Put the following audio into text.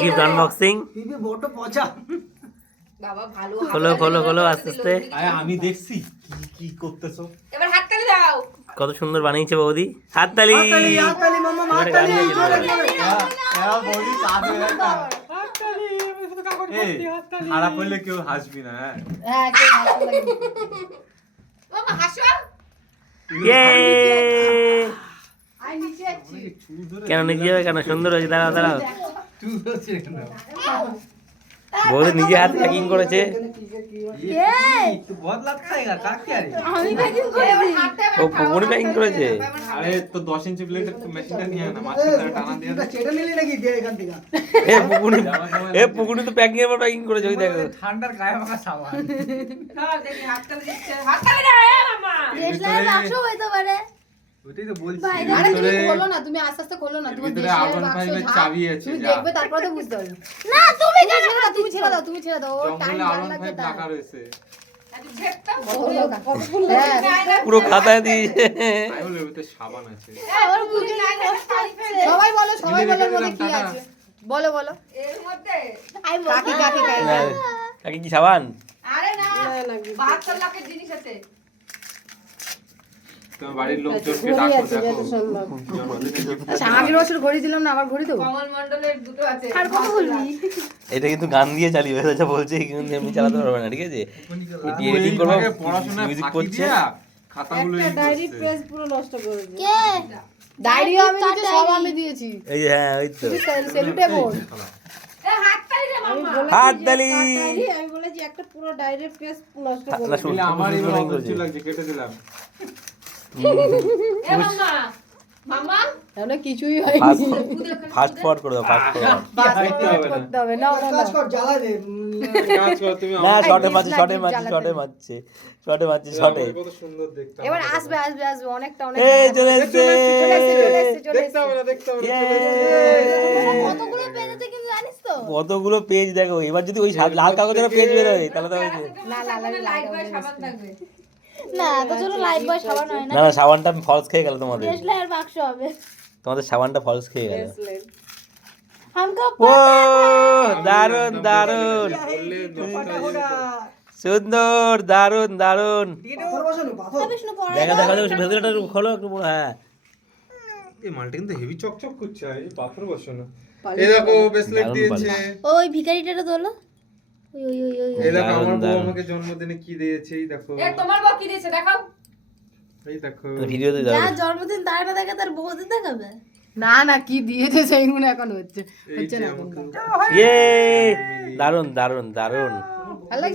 Gift unboxing. বাবা ভালো খোলো খোলো খোলো আস্তে আস্তে। আমি দেখছি কি করতেছো। এবার হাততালি দাও। কত সুন্দর বানিয়েছে বৌদি। হাততালি। হাততালি মাম্মা, হাততালি। খারাপ হইলে কেউ হাসবি না। হ্যাঁ কে হাসবে মামা হাসো। ইয়ে। আই নিচে আছি। কেন নিজে যাবে কেন? সুন্দর হয়েছে। দাঁড়াও দাঁড়াও। বৌদি নিজে হাত প্যাকিং করেছে। तू बहुत लात खाएगा का क्या रे? আমি প্যাকিং করে ও পুকুরি প্যাকিং করেছে। আরে তো 10 ইঞ্চি প্লেটের মেশিনটা নিয়ে আয় না, মাছের ধারে টানা দিয়ে দে। চেটে নিলি নাকি দিয়ে এখান থেকে? এ পুকুরি তো প্যাকিং এর পর প্যাকিং করেছে। ওই দেখো। ঠান্ডার গায়ে মাখা সাবান। দাও দেখি হাততালি দিচ্ছে। হাততালি দাও এ মামা। দেশলাই বাক্স হইতে পারে। ওইটাই তো বলছি। আরে তুমি খোলো না, তুমি আস্তে আস্তে খোলো না। তুমি ভিতরে দেশলাই আগুন বাক্স ফাইভের ঝাড়। চাবি আছে, তুমি যা। দেখবে তারপরে তো বুঝতে পারবে। না তুমি কেন? তুমি ছেড়ে দাও, তুমি ছেড়ে দাও। ও টাইম জঙ্গলে আগুন লাগবে ফাইভ তার। রাখা রয়েছে। পুরো খাতায় দিয়েছে। আমি বলি ওতে সাবান আছে। আমার বুঝি না কষ্ট হচ্ছে। সবাই বলো, সবাই মিলে বলো রেখে মধ্যে কি দিলাম, আছে। বলো বলো। এর মধ্যে আই কাকি কাকি কাকি। কাকি কি সাবান? আরে না, 72 লাখের জিনিস আছে। তোমার বাড়ির লোকজনকে ডাকো, দেখো জন্মদিনের gift আচ্ছা, আগের বছর ঘড়ি দিলাম না, আবার ঘড়ি দেবো। কমল মণ্ডলের দুটো আছে। আর কত বলবি? এটা কিন্তু গান দিয়ে চালিয়ে যা বলছে কিন্তু এমনি চালাতে পারবে না, ঠিক আছে? এডিটিং করবো, এইভাবে পড়াশোনায় মিউজিক ফাঁকি করছে। দিয়া খাতাগুলো এই করছে। পুরো নষ্ট করে দিই। কে? ডায়েরিও আমি দিয়েছি, সব আমি দিয়েছি। এই যে হ্যাঁ ওই তো। সেলুটে বোর্ড। এ হাততালি দে মামা। হাততালি। আমি বলেছি একটা পুরো ডায়েরির পেজ নষ্ট করে না দিই। শুন, আমার এই শুন, অবস্থা লাগছে, কেটে দিলাম। এ মামা। মামা, তাহলে কিছুই হয়নি। ফাস্ট ফরওয়ার্ড করে দাও, ফাস্ট ফরওয়ার্ড। বাস করতে হবে। না না না। কাজ কর, জ্বালা দে। কাজ করো তুমি, না আমার শর্টে মারছে, dislike শর্টে gift মারছে, জ্বালাতে শর্টে হবে। মারছে, শর্টে মারছে, শর্টে। কত সুন্দর দেখতে। এবার আসবে আসবে আসবে অনেকটা অনেক। এই চলে এসেছে। দেখতে হবে না, দেখতে হবে না। কতগুলো পেজেতে কিন্তু জানিস তো? কতগুলো পেজ দেখো। এবার যদি ওই লাল কাগজের পেজ বেরোয় তাহলে তো হয়েছে। না না লাইট বয় সাবান থাকবে। না এত ছোট লাইট বয় সাবান হয় না। না না সাবানটা ফলস খেয়ে গেল তোমাদের। দেশলাইয়ের বাক্স হবে। তোমাদের সাবানটা ফলস খেয়ে গেল। हमको ও দারুন দারুন, বললে সুন্দর, দারুন দারুন। পাথর বসানো, পাথর। বিষ্ণু পড়া। দেখা দেখা যাবে ভেতরটা একটু খোলো একটু। হ্যাঁ এই মালটা কিন্তু হেভি চকচক করছে, এই পাথর বসানো। এই দেখো ব্রেসলেট দারুণ দিয়েছে। ওই ভিখারিটাটা তোলো। ওই ওই ওই ওই। এই দেখো দারুণ, আমার বউ দারুণ। আমাকে জন্মদিনে কি দিয়েছে, এই দেখো। এ তোমার বউ কি দিয়েছে দেখাও। এই দেখো। ভিডিওতে যাবে। যার জন্মদিন তার না দেখে তার বউতে দেখাবে। না না কি দিয়েছে সেইগুলো এখন হচ্ছে এই হচ্ছে যে না আমাকে এখন। ইয়ে দারুন দারুন দারুন। ভালো লাগছে?